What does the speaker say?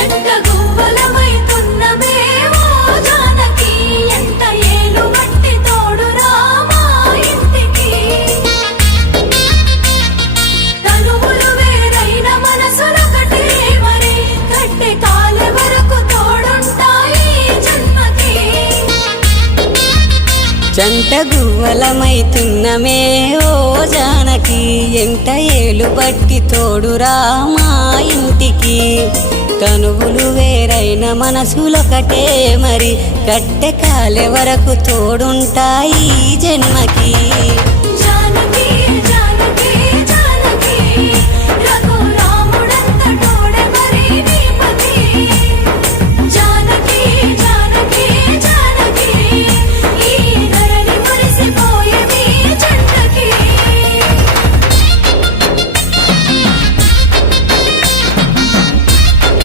జంట గువ్వలమైతున్నమే ఓ జానకి ఎంత ఏలు బట్టి తోడురా మా ఇంటికి తనువులు వేరైన మనసులొకటే మరి కట్టె కాలే వరకు తోడుంటాయి జన్మకి జంట గువ్వలమైతున్నమే ఓ జానకి ఎంత ఏలు బట్టి తోడురా మా ఇంటికి తనువులు వేరైన మనసులొకటే మరి కట్టె కాలే వరకు తోడుంటాయి జన్మకి